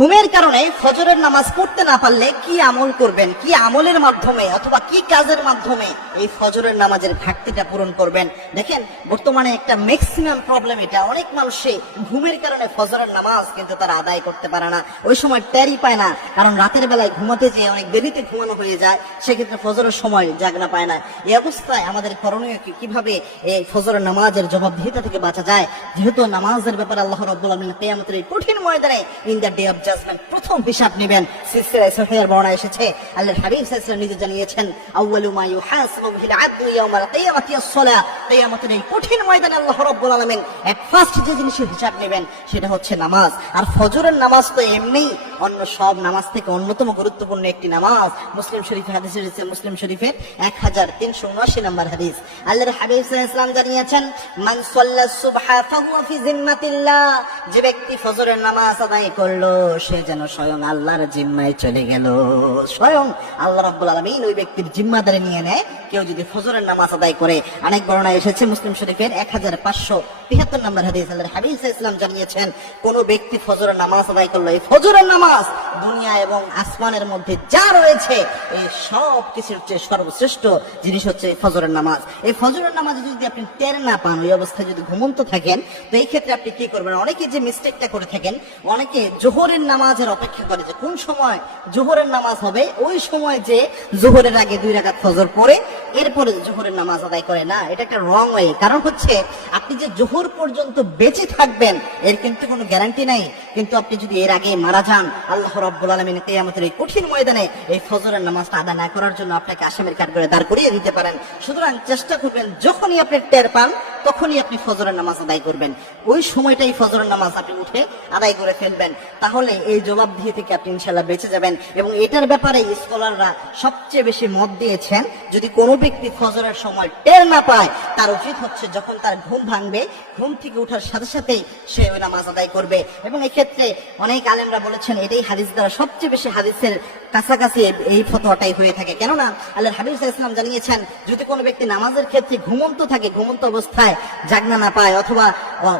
ঘুমের কারণে ফজরের নামাজ পড়তে না পারলে কি আমল করবেন? কি আমলের মাধ্যমে অথবা কি কাজের মাধ্যমে এই ফজরের নামাজের ঘাটতিটা পূরণ করবেন? দেখেন, বর্তমানে একটা ম্যাক্সিমাম প্রবলেম এটা। অনেক মানুষে ঘুমের কারণে ফজরের নামাজ কিন্তু তারা আদায় করতে পারে না। ওই সময় টেরই পায় না। কারণ রাতের বেলায় ঘুমাতে যেয়ে অনেক দেরিতে ঘুমানো হয়ে যায়, সেক্ষেত্রে ফজরের সময় জাগনা পায় না। এই অবস্থায় আমাদের করণীয় কি? কীভাবে এই ফজরের নামাজের জবাবদিহিতা থেকে বাঁচা যায়? যেহেতু নামাজের ব্যাপারে আল্লাহ রব্বুল আলমিন কঠিন ময়দানে in the day of judgement. প্রথম হিসাব নেবেন। সিলসিলায় সহিহার বর্ণনা এসেছে। আল্লাহর হাবিব সাল্লাল্লাহু নিজে জানিয়েছেন, আউয়ালু মা ইউহাসাবু বিহিল আবদু ইয়াউমাল কিয়ামাতি আস-সালাহ কিয়ামতের এই কঠিন ময়দানে আল্লাহ রাব্বুল আলামিন এক ফার্স্ট যে জিনিসের হিসাব নেবেন, সেটা হচ্ছে নামাজ। আর ফজরের নামাজ তো এমনি অন্য সব নামাজ থেকে অন্যতম গুরুত্বপূর্ণ একটি নামাজ। মুসলিম শরীফে হাদিস রয়েছে, মুসলিম শরীফের এক হাজার তিনশো উনআশি নম্বর হাদিস। আল্লাহর হাবিব সাল্লাল্লাহু জানিয়েছেন, মান সাল্লা সুবহা ফাহুয়া ফি জিম্মাতিল্লাহ। যে ব্যক্তি ফজরের নামাজ আদায় করল সে যেন স্বয়ং আল্লাহর জিম্মায় চলে গেল। স্বয়ং আল্লাহ রাব্বুল আলামিন ওই ব্যক্তির জিম্মাদারি নিয়ে নেয়। কেউ যদি ফজরের নামাজ আদায় করে অনেক বর্ণনা এসেছে মুসলিম শরীফের এক হাজার পাঁচশো তিহাত্তর নম্বর হাদিস হাবিব সাল্লাল্লাহু জানিয়েছেন, কোন ব্যক্তি ফজরের নামাজ আদায় করল এই ফজরের নামাজ দুনিয়া এবং আসমানের মধ্যে যা রয়েছে, এই সব কিছুর চেয়ে সর্বশ্রেষ্ঠ জিনিস হচ্ছে এই ফজরের নামাজ। এই ফজরের নামাজ যদি আপনি টের না পান, ওই অবস্থায় যদি ঘুমন্ত থাকেন, তো এই ক্ষেত্রে আপনি কি করবেন? অনেকে যে মিস্টেকটা করে থাকেন, অনেকে জোহরের নামাজের অপেক্ষা করে যে কোন সময় জোহরের নামাজ হবে, ওই সময় যে জোহরের আগে দুই রাকাত ফজর পড়ে এরপরে জোহরের নামাজ আদায় করে না, এটা একটা রং ওয়ে কারণ হচ্ছে, আপনি যে জোহর পর্যন্ত বেঁচে থাকবেন, এর কিন্তু কোনো গ্যারান্টি নাই। কিন্তু আপনি যদি এর আগে মারা যান, আল্লাহ রব্বুল আলমিন কেয়ামতের এই কঠিন ময়দানে এই ফজরের নামাজটা আদায় না করার জন্য আপনাকে আসামের কাঠ করে দাঁড় করিয়ে দিতে পারেন। সুতরাং চেষ্টা করবেন, যখনই আপনি টের পান, তখনই আপনি ফজরের নামাজ আদায় করবেন। ওই সময়টাই ফজরের নামাজ আপনি উঠে আদায় করে ফেলবেন। তাহলে এই জবাবদিহি থেকে আপনি ইনশাল্লাহ বেঁচে যাবেন। এবং এটার ব্যাপারে স্কলাররা সবচেয়ে বেশি মত দিয়েছেন, যদি কোনো ব্যক্তি ফজরের সময় টের না পায়, তার উচিত হচ্ছে যখন তার ঘুম ভাঙবে, ঘুম থেকে উঠার সাথে সাথেই সে ওই নামাজ আদায় করবে। এবং এক্ষেত্রে অনেক আলেমরা বলেছেন, এটাই হাদিস দ্বারা সবচেয়ে বেশি হাদিসের কাছাকাছি এই- ফতোয়াটাই হয়ে থাকে। কেননা আল্লাহ হাবিব ওয়াসাল্লাম জানিয়েছেন, যদি কোনো ব্যক্তি নামাজের ক্ষেত্রে ঘুমন্ত থাকে, ঘুমন্ত অবস্থায় জাগনা না পায় অথবা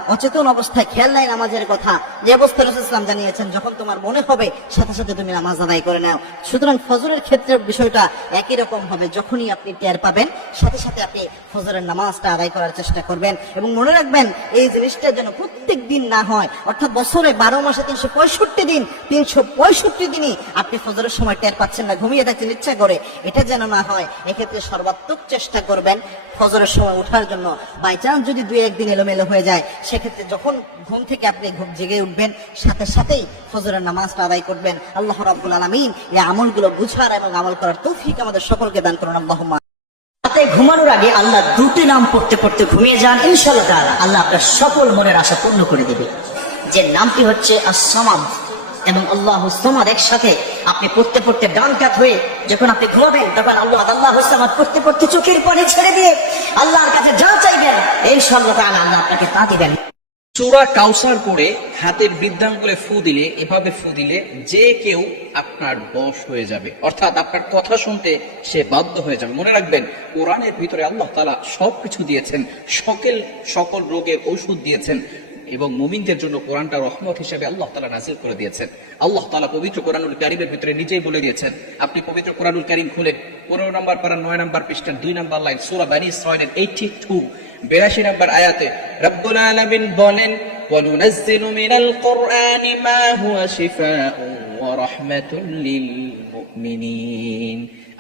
অচেতন অবস্থায় খেয়াল নাই নামাজের কথা যে অবস্থা রসুল ইসলাম জানিয়েছেন, যখন তোমার মনে হবে, সাথে সাথে তুমি নামাজ আদায় করে নাও। সুতরাং ফজরের ক্ষেত্রে বিষয়টা একই রকম হবে, যখনই আপনি টের পাবেন, সাথে সাথে আপনি ফজরের নামাজটা আদায় করার চেষ্টা করবেন এবং মনে রাখবেন, এই জিনিসটা যেন প্রত্যেক দিন না হয়, অর্থাৎ বছরে বারো মাসে তিনশো পঁয়ষট্টি দিন, তিনশো পঁয়ষট্টি দিনই আপনি ফজরের সময় টের পাচ্ছেন না, ঘুমিয়ে থাকছেন, ইচ্ছা করে। এটা যেন না হয়, এক্ষেত্রে সর্বাত্মক চেষ্টা করবেন ফজরের সময় ওঠার জন্য। বাই চান্স যদি দুই একদিন এলোমেলো হয়ে যায়, সেক্ষেত্রে যখন ঘুম থেকে আপনি ঘুম জেগে উঠবেন, সাথে সাথেই ফজরের নামাজটা আদায় করবেন। আল্লাহ রাব্বুল আলামিন এই আমলগুলো বুঝার এবং আমল করার তৌফিক আমাদের সকলকে দান করুন। আল্লাহুম্মা রাতে ঘুমানোর আগে আল্লাহ দুটি নাম পড়তে পড়তে ঘুমিয়ে যান ইনশাল্লাহ তাআলা। আল্লাহ আপনার সকল মনের আশা পূর্ণ করে দেবে। যে নামটি হচ্ছে আসসামাদ এবং আল্লাহ হুসামাদ একসাথে আপনি পড়তে পড়তে ডান কাত হয়ে যখন আপনি ঘুমাবেন, তখন আল্লাহ আল্লাহ হুসামাদ পড়তে পড়তে চোখের পানি ছেড়ে দিয়ে আল্লাহর কাছে যা চাইবেন ইনশাল্লাহ তাআলা আল্লাহ আপনাকে তা দিবেন। চূড়া কাউসার করে হাতের বৃদ্ধাঙ্গুলে ফু দিলে, এভাবে ফু দিলে যে কেউ আপনার বশ হয়ে যাবে। অর্থাৎ আপনার কথা শুনতে সে বাধ্য হয়ে যাবে। মনে রাখবেন, কোরআনের ভিতরে আল্লাহ তালা সব কিছু দিয়েছেন, সকল সকল রোগের ঔষধ দিয়েছেন এবং মুমিনদের জন্য কোরআনটা রহমত হিসেবে আল্লাহ তালা নাজিল করে দিয়েছেন আল্লাহ তালা পবিত্র কোরআনুল কারিমের ভিতরে নিজেই বলে দিয়েছেন আপনি পবিত্র কোরআনুল কারিম খুলে পনেরো নম্বর পারা নয় নম্বর পৃষ্ঠার দুই নম্বর লাইন সুরা বানি ইসরাইলের এইটি টু বিরাশি নম্বর আয়াতে রব্বুল আলামিন বলেন وننزل من القرآن ما هو شفاء ورحمة للمؤمنين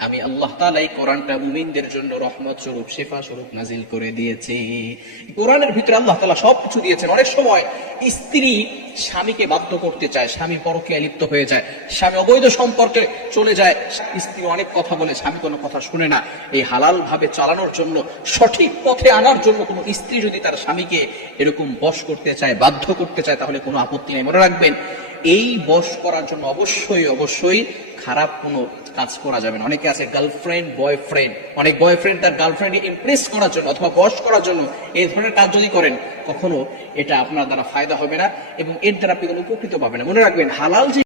আমি আল্লাহ তাআলা এই কোরআনটা মুমিনদের জন্য রহমত স্বরূপ, শেফা স্বরূপ নাজিল করে দিয়েছি। কোরআনের ভিতরে আল্লাহ তাআলা সবকিছু দিয়েছেন। অনেক সময় স্ত্রী স্বামীকে বাধ্য করতে চায়, স্বামী পরকে লিপ্ত হয়ে যায়, স্বামী অবৈধ সম্পর্কে চলে যায়। স্ত্রী অনেক কথা বলে, স্বামী কোনো কথা শুনে না। এই হালাল ভাবে চালানোর জন্য, সঠিক পথে আনার জন্য কোনো স্ত্রী যদি তার স্বামীকে এরকম বশ করতে চায়, বাধ্য করতে চায়, তাহলে কোনো আপত্তি নেই। মনে রাখবেন এই বশ করার জন্য অবশ্যই অবশ্যই খারাপ কোনো কাজ করা যাবে না। অনেকে আছে গার্লফ্রেন্ড বয়ফ্রেন্ড অনেক বয়ফ্রেন্ড তার গার্লফ্রেন্ড ইমপ্রেস করার জন্য অথবা বশ করার জন্য এই ধরনের কাজ যদি করেন, কখনো এটা আপনার দ্বারা ফায়দা হবে না এবং এর দ্বারা আপনি কোনো উপকৃত পাবেন না। মনে রাখবেন, হালাল যে